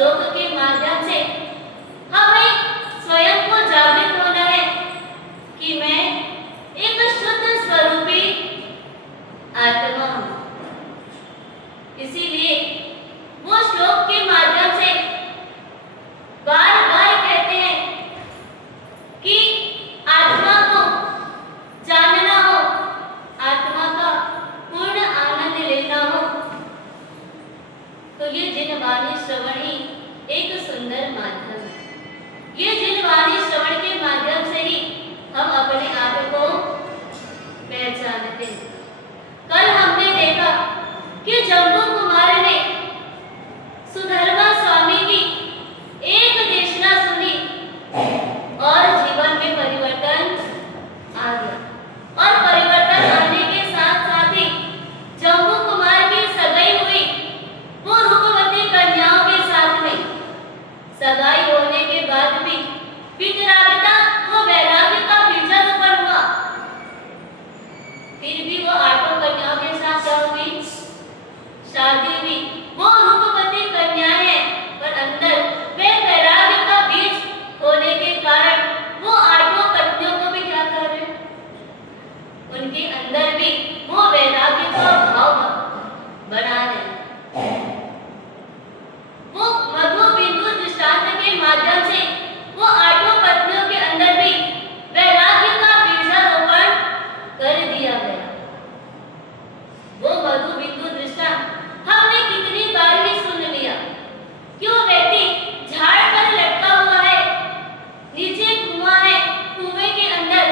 श्लोक के माध्यम से हमें स्वयं को जागृत होना है कि मैं एक शुद्ध स्वरूपी आत्मा हूं। इसीलिए वो श्लोक के माध्यम से बार बार कहते हैं कि आत्मा को जानना हो, आत्मा का पूर्ण आनंद लेना हो, तो ये जिन वाणी श्रवण ही एक सुंदर माध्यम है। ये जिन वाणी श्रवण के माध्यम से ही हम अपने आप को पहचानते हैं। कल हमने देखा कि जम्बू कुमार ने सुधर्मा स्वामी की एक देशना सुनी और जीवन में परिवर्तन आ गया। और परिवर्तन आने के साथ साथ ही जम्बू कुमार की सगाई हुई वो रूपवती कन्याओं के साथ में। सगाई होने के बाद भी वितरागिता वो वैराग्य का बीजारोपण हुआ। फिर भी वो आठों कन्याओं के साथ क्या हुई? शादी हुई। वो रूपवती कन्या है पर अंदर वे वैराग्य का बीज होने के कारण वो आठों कन्याओं को भी क्या कर रहे? उनके अंदर भी वो वैराग्य का भाव बना रहे। वो मधु बिंदु दृष्टांत के माध्यम से वो आठों पत्नियों के अंदर भी वैराग्य का बीजारोपण कर दिया गया। वो मधु बिंदु दृष्टांत हमने कितनी बार ही सुन लिया कि वो व्यक्ति झाड़ पर लटका हुआ है, नीचे कुआं है, कुएं के अंदर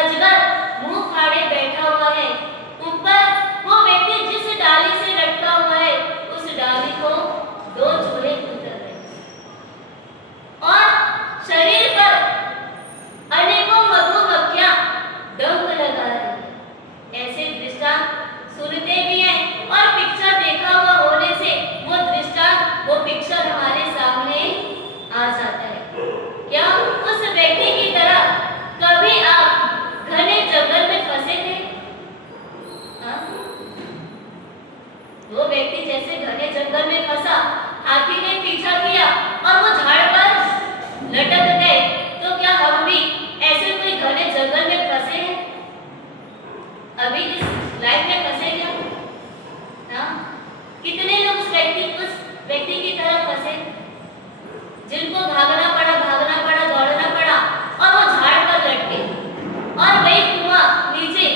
अजगर मुंह फाड़े बैठा हुआ है, ऊपर वो व्यक्ति जिस डाली से लटका हुआ है उस डाली को दो चूहे उतर रहे और शरीर पर अनेकों मधुमक्खियां डंक लगा रही। ऐसे दृष्टांत सुनते भी हैं और पिक्चर देखा हुआ होने से वो दृष्टांत, वो पिक्चर हमारे सामने आ जाता है। क्या उस व्यक्ति की तरह कभी आप घने जंगल में फंसे थे? वो व्यक्ति जैसे घने जंगल में फंसा, हाथी ने पीछा किया और वो झाड़ पर लटक गए, तो क्या हम भी ऐसे कोई घने जंगल में फंसे हैं? अभी इस लाइफ में फंसे क्या? कितने लोग उस व्यक्ति की तरफ फंसे जिनको भागना पड़ा, दौड़ना पड़ा और वो झाड़ पर लटके और वही कुआं नीचे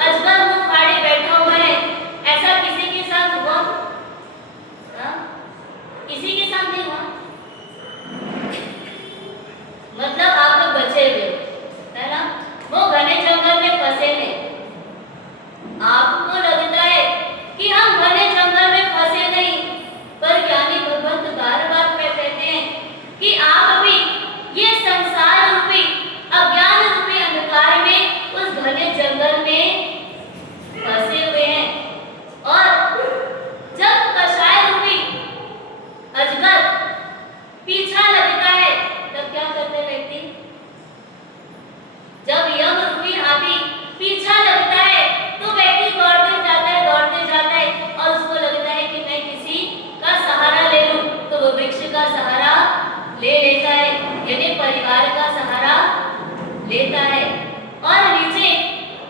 अजगर मुंह फाड़े बैठा हुआ है। ऐसा किसी के साथ हुआ? किसी के साथ नहीं हुआ। मतलब आप लोग बचे हुए है ना, वो घने जंगल में फंसे हैं। आपको लगता है कि हम घने जंगल में फंसे नहीं, पर ज्ञानी भगवंत बार बार कहते हैं कि आप भी ये संसार रूपी अज्ञान रूपी अंधकार में उस घने जंगल में फंसे हुए हैं। और जब कषाय रूपी अजगर पीछा लगता है तब क्या करते व्यक्ति? जब यम रूपी हाथी पीछा लगता है तो व्यक्ति दौड़ते जाता है और उसको लगता है कि मैं किसी का सहारा ले लूं, तो वो वृक्ष का सहारा ले लेता है, यानी परिवार का सहारा लेता है। और नीचे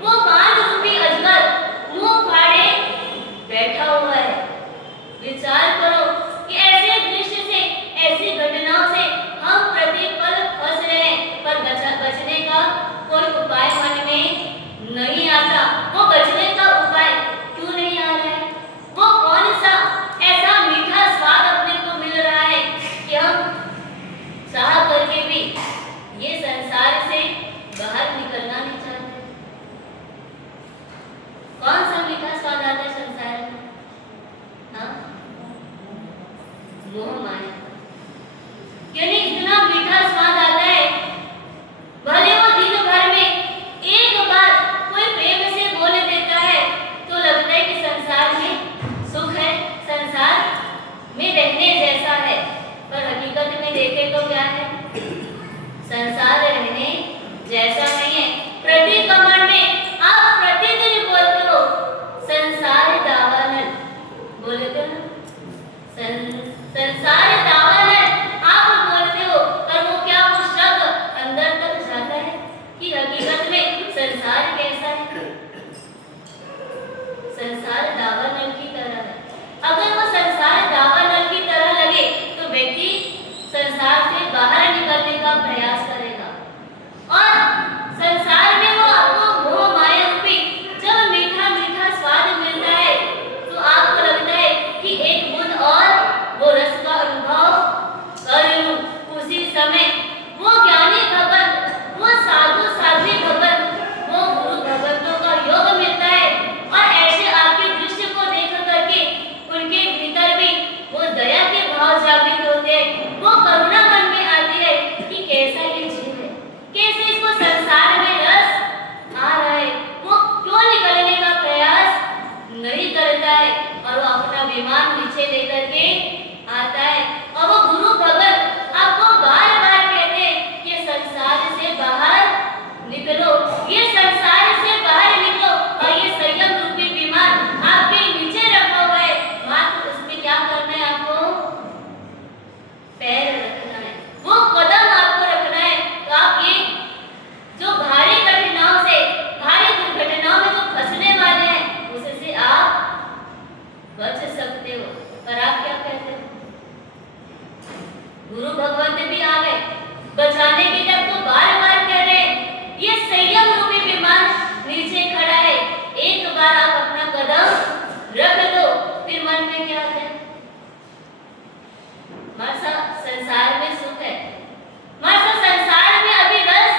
वो बाण रूपी अजगर मुंह फाड़े बैठा हुआ है। विचार करो कि ऐसे दृश्य से, ऐसी घटनाओं से हम प्रतिपल फंस रहे हैं, पर बचने का कोई उपाय मन में नहीं आता। वो बचने का उपाय क्यों नहीं आ रहा है? वो कौन सा ऐसा मीठा स्वाद अपने को मिल रहा है कि हम चाह करके भी ये संसार से बाहर निकलना नहीं चाहते? कौन सा मीठा स्वाद आता है संसार में? मोह माया, यानी इतना मीठा स्वाद आता है। भले वो दिन भर में एक बार कोई प्रेम से बोल देता है तो लगता है कि संसार में सुख है, संसार में रहने जैसा है, पर हकीकत में देखें तो क्या है? संसार रहने जैसा नहीं है। प्रतिक्रमण में आप प्रतिदिन बोलते हो संसार दावानल, बोलते हो ना, संसार दावानल संसार से बाहर निकलने का प्रयास करेगा। और संसार में वो आपको मोह माया रूपी जब मीठा मीठा स्वाद मिलता है तो आपको लगता है कि एक बूंद और वो रस का अनुभव कर लूं। उसी समय वो ज्ञानी भगत, वो साधु साध्वी भगत, वो गुरु भगतों का योग मिलता है और ऐसे आपके दृश्य को देख करके उनके भीतर भी वो दया के भाव जागृत होते हैं। वो करुणा मन में आती है कि कैसा ये जीव है, कैसे इसको संसार में रस आ रहा है, वो क्यों निकलने का प्रयास नहीं करता है और वो अपना विमान नीचे लेकर के आता है। और वो गुरु भगत आपको बार बार कहते हैं कि संसार से बाहर निकलो, ये संसार से बाहर निकलो और ये संयम रूपी विमान आपके नीचे रखा हुआ है, मात्र उसमें क्या करना है, आपको पैर रखना है, वो कदम आपको रखना है। तो आप ये जो भारी कठिनाइयों से, भारी दुर्घटनाओं में जो फंसने वाले हैं उससे आप बच सकते हो। पर आप क्या कहते हो? गुरु भगवत भी आ गए बचाने के लिए, तो बार बार कह रहे हैं ये संयम रूपी विमान नीचे खड़ा है, एक बार आप अपना कदम रख दो। फिर मन में क्या है? हमारा संसार में सुख है, हमारा संसार में अभी रस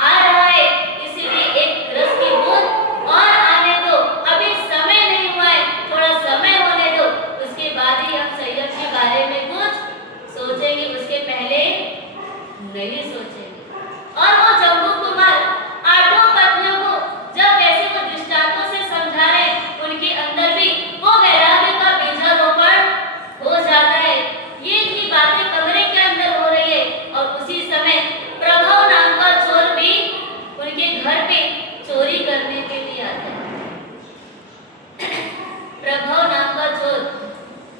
आ रहा है, इसलिए एक रस की बूंद और आने दो, अभी समय नहीं हुआ है, थोड़ा समय होने दो, उसके बाद ही हम संयम के बारे में कुछ सोचेंगे, उसके पहले नहीं सोचेंगे। और वो जम्बू कुमार आठों पत्नियों को जब ऐसे वो दृष्टांतों से समझा रहे, उनके अंदर भी वो वैराग्य का बीजारोपण हो जाता है। ये की बातें कमरे के अंदर हो रही है और उसी समय प्रभव नाम का चोर भी उनके घर पे चोरी करने के लिए आता है। प्रभव नाम का चोर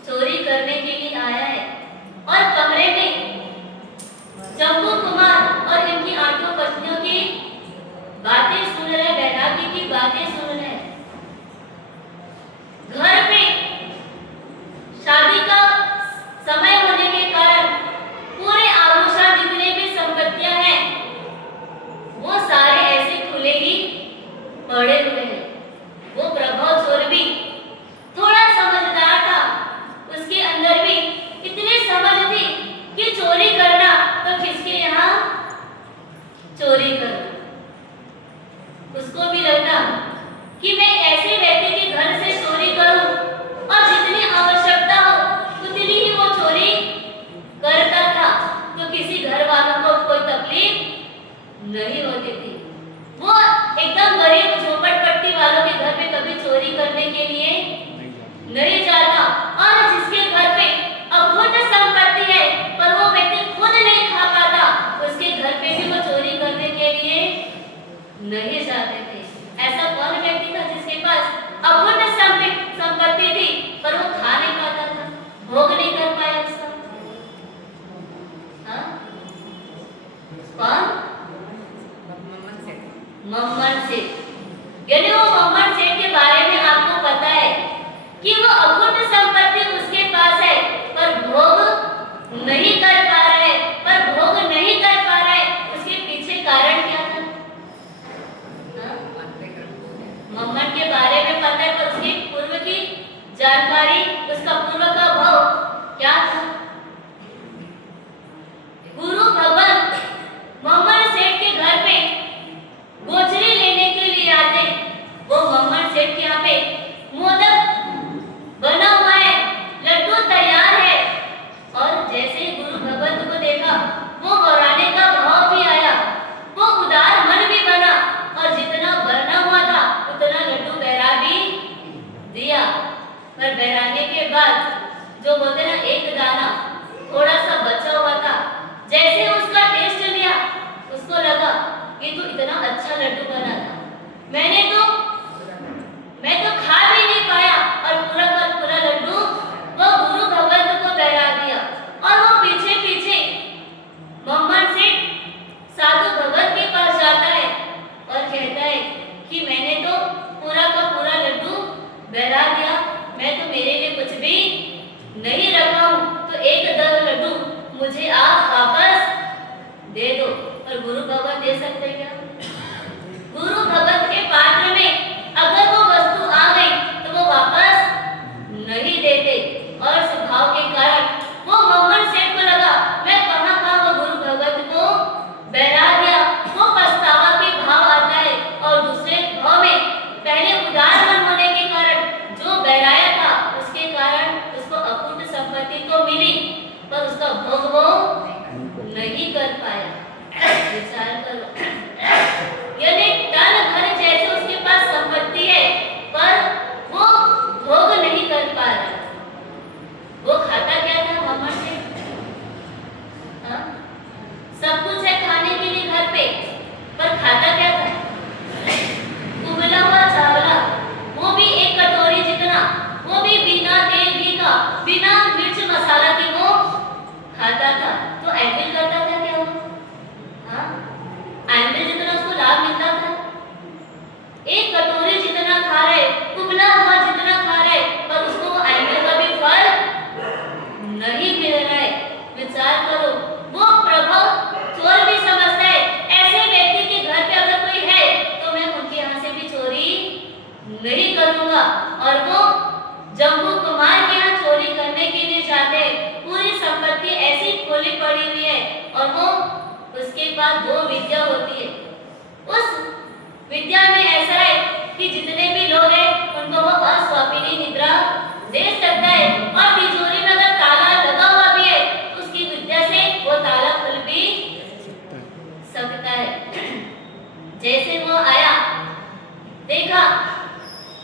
चोरी करने के लिए आया है और कमरे में जम्बू कुमार और इनकी आठों पत्नियों की बातें सुन रहे, वैराग्य की बातें सुन रहे। घर पे शादी का समय होने के कारण पूरे आभूषण जितने भी संपत्तियां हैं वो सारे ऐसे खुले ही पड़े हुए हैं। वो प्रभव चोर भी थोड़ा समझदार था, उसके अंदर भी इतनी समझ थी कि चोरी करना तो किसके यहाँ चोरी करो। उसको भी लगता कि मैं ऐसे व्यक्ति के घर से चोरी करूं और जितनी आवश्यकता हो उतनी ही वो चोरी करता था, तो किसी घर वालों को कोई तकलीफ नहीं होती थी। वो एकदम गरीब झोपड़पट्टी वालों के घर पे कभी चोरी करने के लिए नहीं जाता, और जिसके घर पे अखुद संपत्ति है पर वो व्यक्ति खुद नहीं खा पाता, उसके घर पे भी वो चोरी करने के लिए नहीं जाते थे। ऐसा कौन व्यक्ति था जिसके पास अखुद संपत्ति थी पर वो खा नहीं पाता था, भोग नहीं कर पाया उसका? हाँ? कौन? मम्मन सेठ। यानी वो मम्मन सेठ के बारे में आपको पता है कि वो अखुद संपत्ति उसके पास है पर भोग नहीं कर पा रहा है, पर भोग नहीं कर पा रहा है, उसके पीछे कारण क्या था? मम्मन के बारे में पता है पर उसकी पूर्व की जानकारी, उसका पूर्व का भाव क्या था? गुरु भगवान मम्मन सेठ के घर पे गोचरी लेने के लिए आते। वो मम्मन सेठ के यहाँ पे मोदक बना हुआ है, लड्डू तैयार है, और जैसे ही गुरु भगवत को देखा वो गौराने का भाव भी आया, वो उदार मन भी बना और जितना बना हुआ था उतना लड्डू बहरा भी दिया। पर बहराने के बाद जो बोलते ना एक दाना थोड़ा सा बचा हुआ था, जैसे उसका टेस्ट लिया उसको लगा ये तो इतना अच्छा लड्डू बना था, मैं तो खा भी नहीं पाया, और पूरा का पूरा लड्डू वो गुरु भगवत को बहरा दिया। और वो पीछे पीछे मम्मन सेठ साधु भगत के पास जाता है और कहता है कि मैंने तो पूरा का पूरा लड्डू बहरा दिया, मैं तो मेरे लिए कुछ भी नहीं रखा हूँ, तो एक दर लड्डू मुझे आप नहीं कर पाया। विचार करो, यदि टन भर जैसे उसके पास संपत्ति है पर वो भोग नहीं कर पा रहा, वो खाता क्या था? घमंड से। हाँ? सब कुछ है खाने के लिए घर पे, पर खाता क्या था? उबला हुआ चावला, वो भी एक कटोरी जितना, वो भी बिना तेल घी का, बिना मिर्च मसाला के वो खाता था। तो एंजल करता था क्या वो? हाँ? एंजल जितना उसको लाभ मिलता था? एक कटोरी जितना खा रहे, उबला हुआ जितना खा रहे, पर उसको वो एंजल का भी फल नहीं मिल रहा है। विचार करो, वो प्रभु चोर भी समझता है ऐसे व्यक्ति के घर पे अगर कोई है तो मैं उनके यहाँ से भी चोरी नहीं करूंगा। और वो जम्बू कुमार के यहाँ चोरी करने के लिए जाते हैं। पूरी संपत्ति ऐसी खोली पड़ी हुई है और वो उसके पास 2 विद्या होती है। उस विद्या में ऐसा है कि जितने भी लोग हैं उनको वो अस्वापिनी निद्रा दे सकता है। और तिजोरी में अगर ताला लगा हुआ भी है तो उसकी विद्या से वो ताला खुल भी सकता है। जैसे वो आया, देखा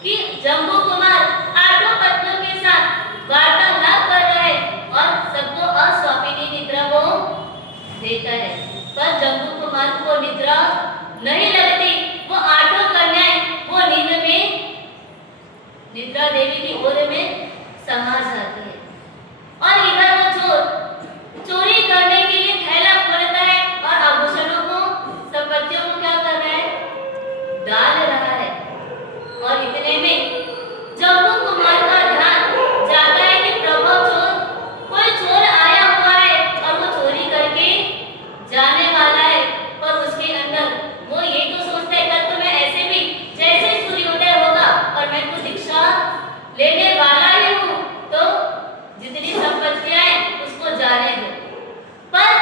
कि जम्बू कुमार 8 पत्नियों के साथ वार्तालाप कर रहा है और सबको अस्वापिनी निद्रा वो देता है, पर जम्बू कुमार को निद्रा नहीं लगती। वो 8 कन्याएं वो नींद में निद्रा देवी की गोद में समा जाती है। और इधर वो चोर चोरी करने के लिए थैला खोलता है और आभूषणों को, संपत्तियों को क्या कर रहा है? डाल रहा है। और इतने में जम्बू कुमार का ध्यान जाता है कि कोई चोर आया हुआ है और वो चोरी करके जाने वाला है। पर उसके अंदर वो ये तो सोचता है कल तो मैं ऐसे भी जैसे सूर्योदय होगा और मैं तो दीक्षा लेने वाला ही हूँ, तो जितनी संपत्तियां हैं उसको जाने दो। पर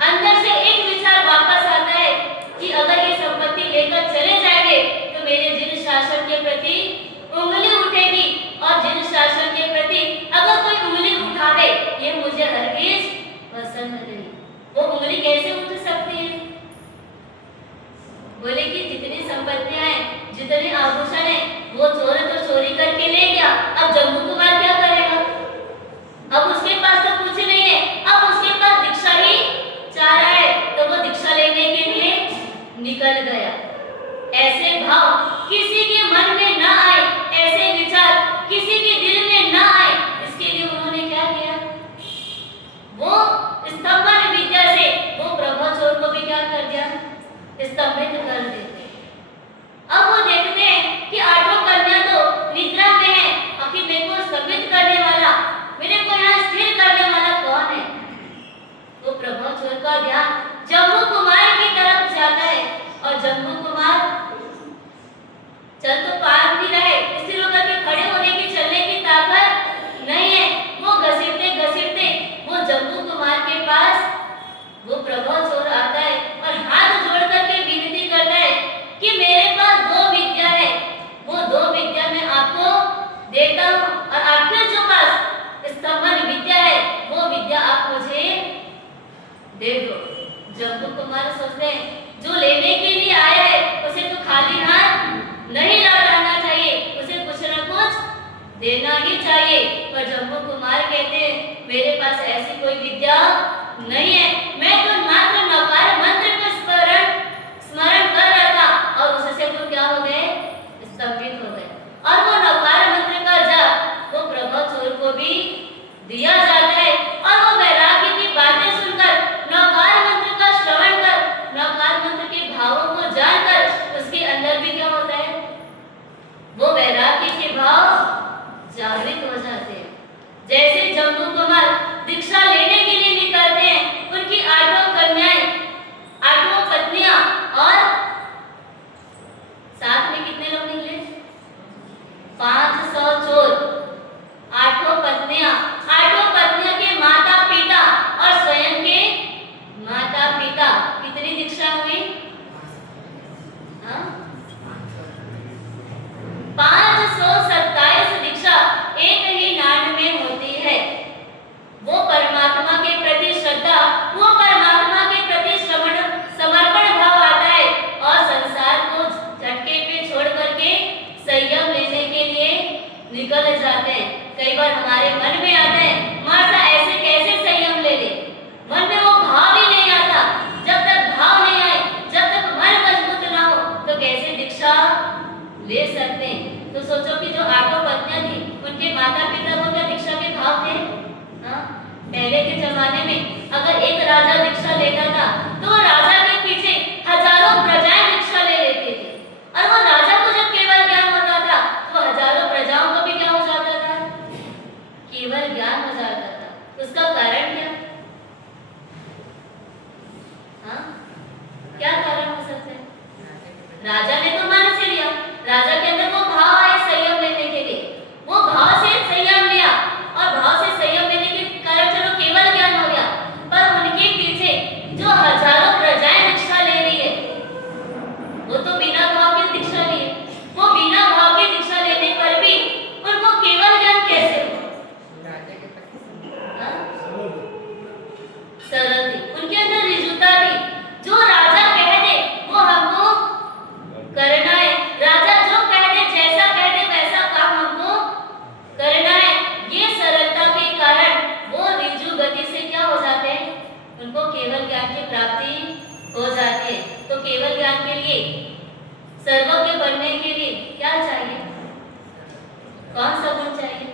अंदर से एक विचार वापस आता है कि अगर ये संपत्ति लेकर चले जाएंगे तो मेरे जिन शासन के प्रति उंगली उठेगी, और जिन शासन के प्रति अगर कोई उंगली उठावे ये मुझे हरगिज पसंद नहीं। वो उंगली कैसे उठ सकती है? बोले कि जितनी संपत्तियां हैं, जितने आभूषण हैं, वो चोर तो चोरी करके ले गया। अब जम्बू कुमार क्या करेगा? अब उसके पास तो कुछ नहीं है, अब उसके पास दीक्षा ही चाह रहा है, तो वो दीक्षा लेने के लिए निकल गया। ऐसे भाव किसी के मन में ना आए, ऐसे विचार किसी के दिल में ना आए, इसके लिए उन्होंने क्या किया? वो स्तंभन विद्या से वो प्रभा चोर को भी क्या कर दिया? स्तंभित कर देते। अब वो देखते हैं कि 8 कन्या तो निद्रा में है, आखिर मेरे को स्तंभित करने वाला, मेरे को यहाँ स्थिर करने वाला कौन है? तो प्रभा चोर का ध्यान जम्बू कुमार की तरफ जाता है। और जम्बू कुमार चल तो पार भी रहे, स्थिर होकर के खड़े होने की, चलने की ताकत नहीं है। वो घसीटते घसीटते वो जम्बू कुमार के पास वो प्रभा चोर आता है और हाथ जोड़ करके विनती करता है कि मेरे पास 2 विद्या है, वो 2 विद्या मैं आपको देता हूँ और आपके जो पास स्तंभन विद्या है वो विद्या आप मुझे दे दो। जम्बू कुमार सोचते हैं जो लेने के लिए आया है उसे तो खाली हाथ नहीं लौटाना चाहिए, उसे कुछ न कुछ देना ही चाहिए। पर जम्बू कुमार कहते हैं मेरे पास ऐसी कोई विद्या नहीं है, मैं तो मात्र नकार मंत्र को स्मरण कर रहा था और उससे तो क्या हो गए? स्तंभित हो गए। और वो नकार मंत्र का जाप वो प्रभा चोर को भी दिया जाता है और वो वैराग्य की बातें सुनकर, नकार मंत्र का श्रवण कर, नकार मंत्र के भावों को जानकर उसके अंदर भी क्या होता है? वो वैराग्य के भाव जागृत हो जाते हैं। जैसे जम्बू कुमार दीक्षा लेने के लिए निकलते हैं, जमाने में अगर एक राजा दीक्षा लेता था तो वो राजा के पीछे हजारों प्रजाएं दीक्षा ले लेते थे, और वो राजा को जब केवल ज्ञान होता था तो हजारों प्रजाओं को भी क्या हो जाता था, केवल ज्ञान हो जाता था। उसका कारण क्या? हाँ, क्या कारण हो सकता है? राजा ने तो मान से लिया, राजा के अंदर वो भाव आए संयम लेने के लिए, वो भाव से संयम लिया, और भाव से संयम लेने के कारण चलो केवल ज्ञान हो गया, पर उनके पीछे जो हजारों प्रजाएं दीक्षा ले रही है वो तो बिना भाव के दीक्षा लिए, वो बिना भाव के दीक्षा लेने पर भी उनको केवल ज्ञान कैसे हो? सरल थी, उनके अंदर रिजुता थी। जो राजा कह दे वो हमको करना है, राजा जो कह दे जैसा कह दे वैसा काम हमको करना है। ये सरलता के कारण वो रिजु गति से क्या हो जाते हैं, उनको केवल ज्ञान की प्राप्ति हो जाती है। तो केवल ज्ञान के लिए, सर्वज्ञ बनने के लिए क्या चाहिए? कौन सा गुण चाहिए?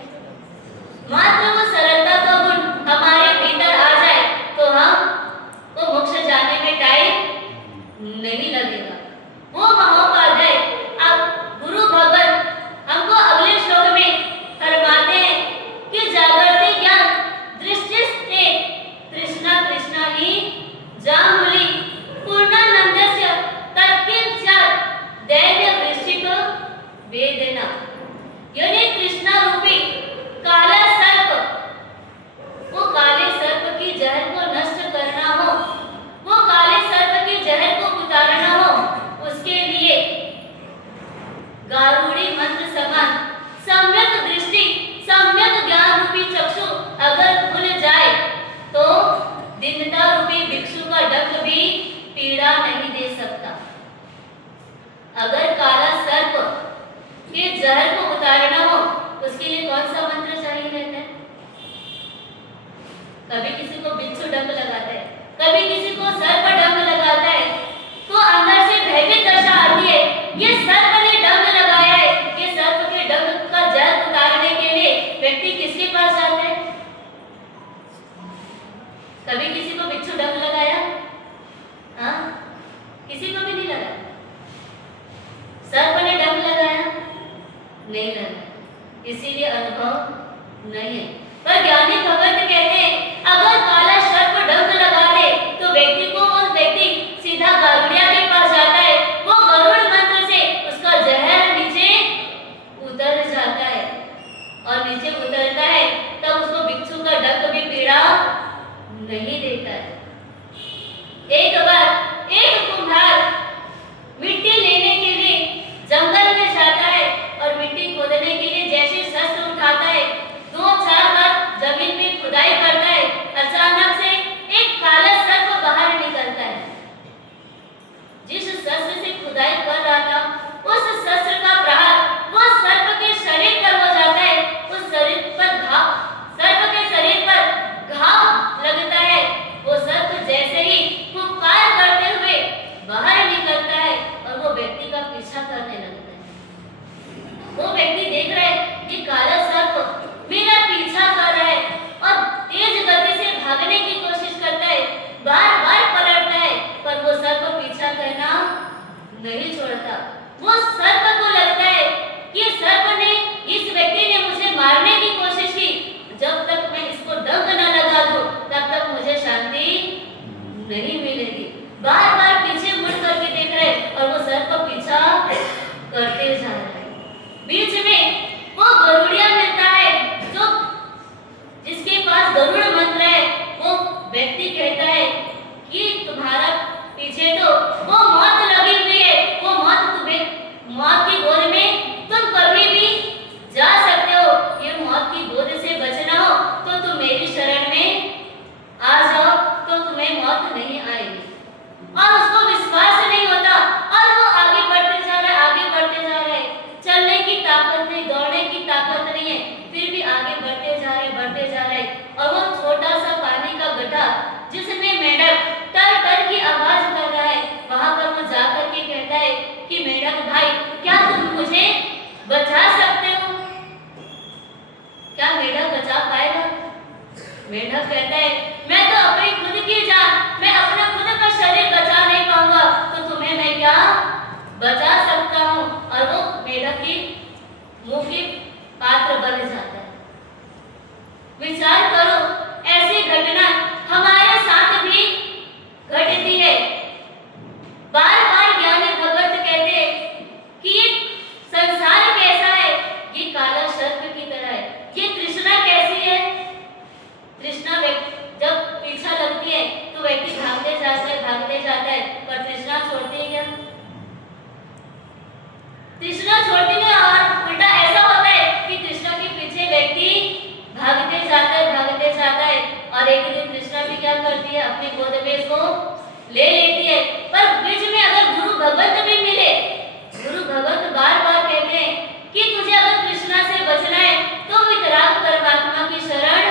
मात्र वो सरलता का गुण हमारे भीतर आ जाए तो हम को मोक्ष जाने में टाइम नहीं लगेगा। वो महोपाध्याय अब गुरु भगवान हमको अगले श्लोक में फरमाते हैं कि जागृति ज्ञान दृष्टिस्ते तृष्णा तृष्णा ही जामुली पूर्णानंदस्य तत्किंचन दैव्य वृश्चिक वेदना। यानी तृष्णा रूपी काला सर्प, वो काले सर्प की जहर को नष्ट करना हो, वो काले सर्प की जहर को उतारना हो, उसके लिए गारुड़ी मंत्र समान सम्यक दृष्टि, सम्यक ज्ञान रूपी चक्षु अगर खुल जाए तो दीनता रूपी भिक्षु का डंक भी पीड़ा नहीं दे सकता। अगर काला सर्प के जहर को उतारना हो उसके लिए कौन सा मंत्र चाहिए रहता है? कभी किसी को बिच्छू डंक लगाता है, कभी किसी को सर्प डंक लगाता है, तो अंदर से भयभीत दशा आती है, ये सर्प ने डंक लगाया है। ये सर्प के डंक का जहर उतारने के लिए व्यक्ति किसके पास जाता है? कभी किसी को बिच्छू डंक लगाया? हाँ, किसी को भी नहीं लगाया। सर्प ने डंक लगाया? नहीं लगाया, इसीलिए अनुभव नहीं है। पर ज्ञानी भगत कहते हैं अगर काला सर्प डंक लगा दे तो व्यक्ति को, वो व्यक्ति सीधा गरुड़िया के पास जाता है, वो गरुड़ मंत्र से उसका जहर नीचे उतर जाता है, और नीचे उतरता है तब उसको भिक्षु का डंक भी पीड़ा नहीं देता है। एक बार एक कुम्हार मिट्टी लेने के लिए जंगल में जाता है, और मिट्टी खोदने के लिए जैसे शस्त्र उठाता है, 2-4 बार जमीन में खुदाई करता है, अचानक से एक काला सर्प बाहर निकलता है। जिस शस्त्र से खुदाई कर रहा था उस शस्त्र का प्रहार वो सर्प के शरीर पर हो जाता है, उस शरीर पर घाव, सर्प के शरीर पर घाव लगता है। वो सर्प जैसे ही फुफकार करते हुए बाहर निकलता है और वो व्यक्ति का पीछा करने लगता है। वो व्यक्ति देख रहा है कि काला सर्प मेरा पीछा कर रहा है, और तेज गति से भागने की कोशिश करता है, बार-बार पलटता है, पर वो सर्प पीछा करना नहीं छोड़ता। वो सर्प को लगता है कि सर्प ने, इस व्यक्ति ने मुझे मारने की कोशिश की, जब तक मैं इसको डंक न लगा दूं तब तक मुझे शांति नहीं मिलेगी। बार-बार पीछे मुड़ करके देख रहे और वो सर्प पीछा करते जा रहे हैं। बीच में वो गरुड़िया मिलता है, जो जिसके पास गरुड़ मंत्र है। वो व्यक्ति कहता है कि तुम्हारा पीछे तो वो मौत लगी हुई है, वो मौत तुम्हें, मौत क्या बचा सकता हूँ, और वो मेढक की मुंह की पात्र बन जाता है। विचार करो, ऐसी घटना हमारे साथ भी घटती है। बार बार ज्ञानी भगवत कहते हैं कि ये संसार कैसा है, ये काला सर्प की तरह है। ये तृष्णा कैसी है, तृष्णा जब पीछा लगती है तो व्यक्ति भागते जाता है, पर तृष्णा छोड़ती है क्या? तृष्णा छोड़ती नहीं, और उल्टा ऐसा होता है कि तृष्णा के पीछे व्यक्ति भागते जाता है, और एक दिन तृष्णा भी क्या करती है, अपने गोद में इसको ले लेती है। पर बीच में अगर गुरु भगवत भी मिले, गुरु भगवत बार बार कहते हैं कि तुझे अगर तृष्णा से बचना है तो वितराग परमात्मा की शरण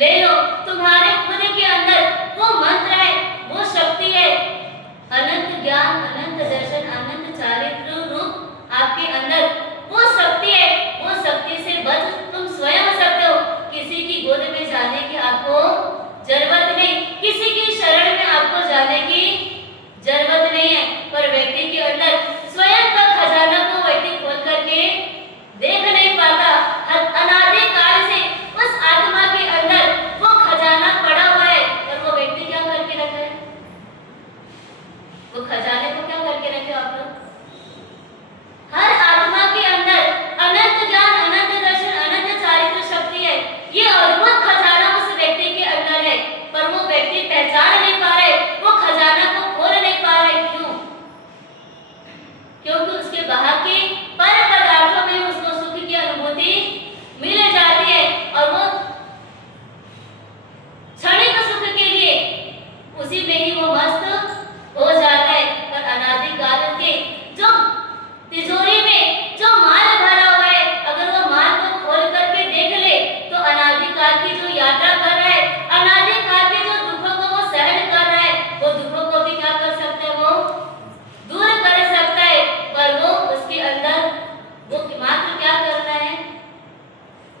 ले लो। तुम्हारे खुद के अंदर वो मंत्र है, वो शक्ति है, अनंत ज्ञान, अनंत दर्शन, अनंत चारित्र रूप आपके अंदर वो शक्ति है। वो शक्ति से बच तुम स्वयं सकते हो। किसी की गोद में जाने की आपको जरूरत नहीं, किसी की शरण में आपको जाने की जरूरत नहीं है। पर व्यक्ति के अंदर स्वयं का खजाना को व्यक्ति खोल करके देख नहीं पाता। अनादि काल से उस आत्मा के अंदर वो खजाना पड़ा हुआ है, और वो व्यक्ति क्या करके रखा है, वो खजाने को क्या करके रखे आप लोग? हर आत्मा के अंदर अनंत ज्ञान, अनंत दर्शन, अनंत चारित्र शक्ति है। ये अद्भुत खजाना उस व्यक्ति के अंदर है, पर वो व्यक्ति पहचान नहीं पा रहे, वो खजाना को खोल नहीं पा रहे। क्यों? क्योंकि उसके बाहर के पर पदार्थों में उसको सुख की अनुभूति मिल जाती है, और वो क्षणिक सुख के लिए उसी में ही वो मस्त हो जाता है। पर अनादि काल के जो तिजोरी में जो माल भरा हुआ है, अगर वो माल को खोल करके देख ले तो अनादि काल की जो यात्रा कर रहा है, अनादि काल के जो दुखों को वो सहन कर रहा है, वो दुखों को भी क्या कर सकता है, वो दूर कर सकता है। पर वो उसके अंदर वो मात्र क्या करना है,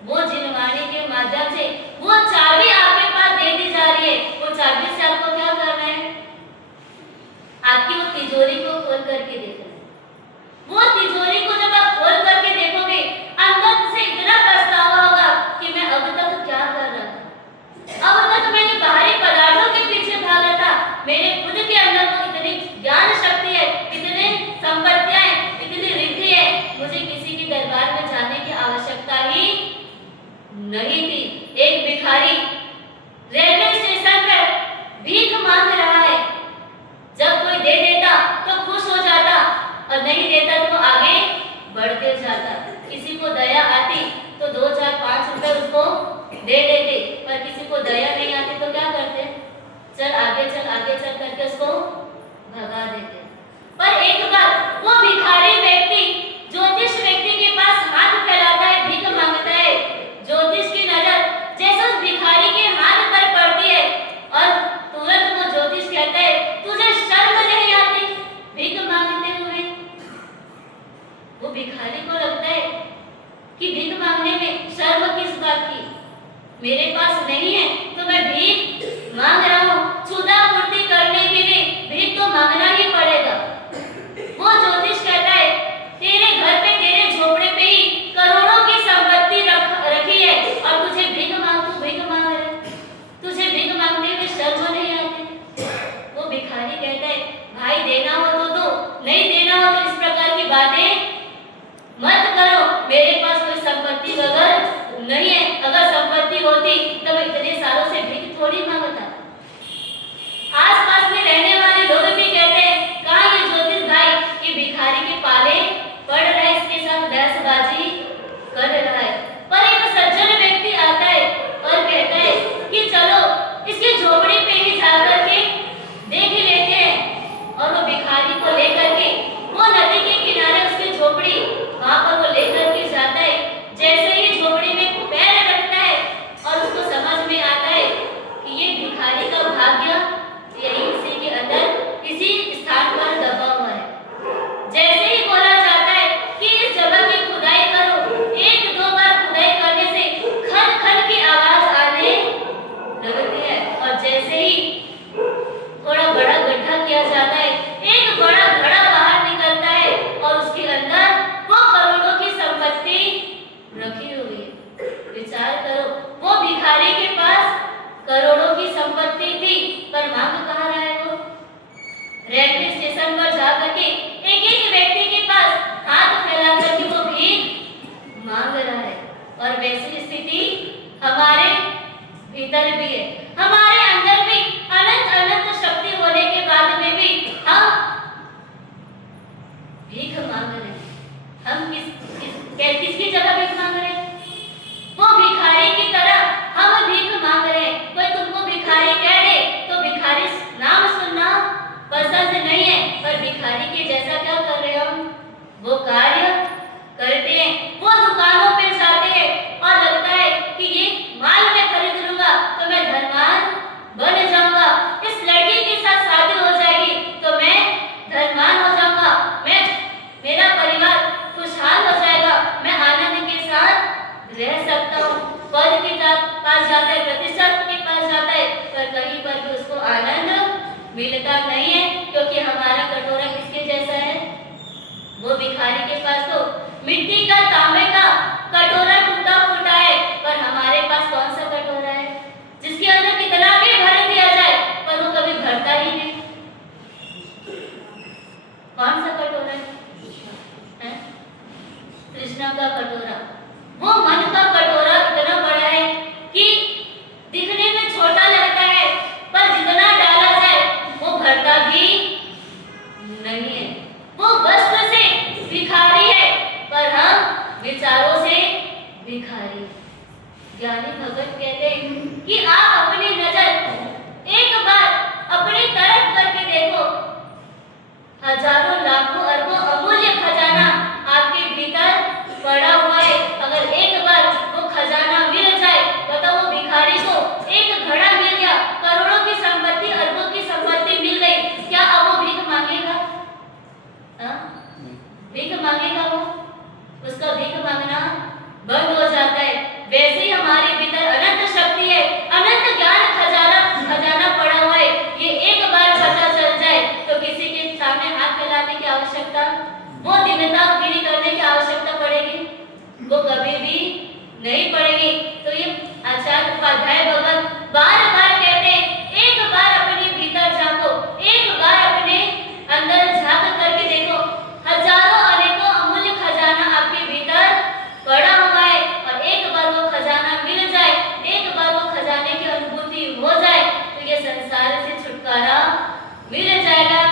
वो जिनवाणी के माध्यम से वो चाबी आपके पास दे दी जा रही है। वो चाबी से आपको क्या करना है, आपकी वो तिजोरी को खोल करके देखना है। वो तिजोरी को जब आप खोल करके देखोगे, अंदर से इतना पछतावा होगा कि मैं अब तक क्या कर रहा था, अब तक मैंने बाहरी पदार्थों के पीछे भागा था। मेरे खुद के अंदर तो इतनी ज्ञान शक्ति है, इतने संपत्तियां हैं, इतनी रिद्धि है, मुझे किसी के दरबार में जाने की आवश्यकता ही नहीं थी। एक भिखारी रेलवे स्टेशन पर भीख मांग रहा है, जब कोई दे देता तो खुश हो जाता, और नहीं देता तो आगे बढ़ते जाता। किसी को दया आती तो 2, 4, 5 रुपए उसको दे देते, पर किसी को दया नहीं आती तो क्या करते, चल आगे चल करके उसको भगा देते। पर एक बार वो भिखारी व्यक्ति ज्योतिष व्यक्ति के पास हाथ फैलाता है, भीख मांगता है। ज्योतिष की नजर जैसे उस भिखारी के हाथ पर पड़ती है, और तुरंत वो ज्योतिष कहता है, तुझे शर्म नहीं आती भीख मांगते हुए? वो भिखारी को लगता है कि भीख मांगने में शर्म किस बात की, मेरे पास नहीं है तो मैं भीख मांग रहा हूँ, क्षुधा पूर्ति करने के लिए भीख तो मांगना ही पड़ेगा। वो ज्योतिष कहता है, तेरे घर पे, तेरे झोपड़े पे ही करोड़ों की संपत्ति रखी है, और तुझे भीख मांग रहा है, तुझे भीख मांगने में शर्म नहीं आती? वो भिखारी कहता है, भाई देना हो तो दो, नहीं देना हो तो इस प्रकार की बातें मत करो, मेरे पास कोई संपत्ति वगैरह नहीं है। अगर संपत्ति होती तो मैं इतने सालों से भीख थोड़ी मांगता। आसपास में रहने वाले लोग भी कहते हैं, कहाँ ये ज्योतिष भाई ये भिखारी के पाले पड़ रहा है, इसके साथ बहसबाजी कर रहा है। पर एक सज्जन व्यक्ति आता है और कहता है कि चलो इसकी झोपड़ी पे ही जाकर के देख लेते हैं, और वो भिखारी को लेकर के वो नदी के किनारे उसकी झोपड़ी, वहां पर वो लेकर के जाता है। जैसे ही झोपड़ी में पैर रखता है और उसको समझ में आता है कि ये वो कार्य करते हैं, वो दुकानों पे जाते हैं और लगता है कि ये माल मैं खरीद लूंगा तो मैं धनवान बन जाऊंगा, इस लड़की के साथ शादी हो जाएगी तो मैं धनवान हो जाऊंगा, मैं मेरा परिवार खुशहाल हो जाएगा, मैं आनंद के साथ रह सकता हूँ। पद के पास जाता है, प्रतिष्ठा के पास जाता है, पर कहीं पर भी उसको आनंद मिलता नहीं है, क्योंकि हमारा कटोरा किसके जैसा है? वो भिखारी के पास तो मिट्टी का, तांबे का कटोरा टूटा फूटा है, पर हमारे पास कौन सा कटोरा है जिसके अंदर कितना भी भर दिया जाए पर वो कभी भरता ही नहीं? कौन सा कटोरा है? कृष्णा का कटोरा। वो मन का कटोरा इतना बड़ा है कि दिखने में छोटा लगता है, पर जितना डाला जाए वो भरता भी नहीं है। वो वस्त्र से भिखारी है, पर हम विचारों से भिखारी। ज्ञानी भगत कहते हैं कि आप अपनी नजर एक बार अपनी तरफ करके देखो, हजारों लाखों अरबों अमूल्य खजाना आपके भीतर पड़ा हुआ है। अगर एक बार वो खजाना मिल जाए, बताओ वो भिखारी को एक घड़ा मिल गया, करोड़ों की संपत्ति, अरबों की संपत्ति मिल गई, क्या अब वो भीख मांगेगा? भीख मांगेगा? वो उसका भीख मांगना बंद हो जाता है। वैसे ही हमारे भीतर अनंत शक्ति है, अनंत ज्ञान खजाना पड़ा हुआ है। ये एक बार पता चल जाए तो किसी के सामने हाथ फैलाने की आवश्यकता, वो दिनतागिरी करने की आवश्यकता पड़ेगी? वो कभी भी नहीं पड़ेगी। तो ये आचार्य उपाध्याय भगत बार बार कहते हैं, एक बार अपने भीतर झांको, एक बार अपने अंदर झांक करके देखो, हजारों अनेकों अमूल्य खजाना आपके भीतर पड़ा हुआ है, और एक बार वो खजाना मिल जाए, एक बार वो खजाने की अनुभूति हो जाए तो ये संसार से छुटकारा मिल जाएगा।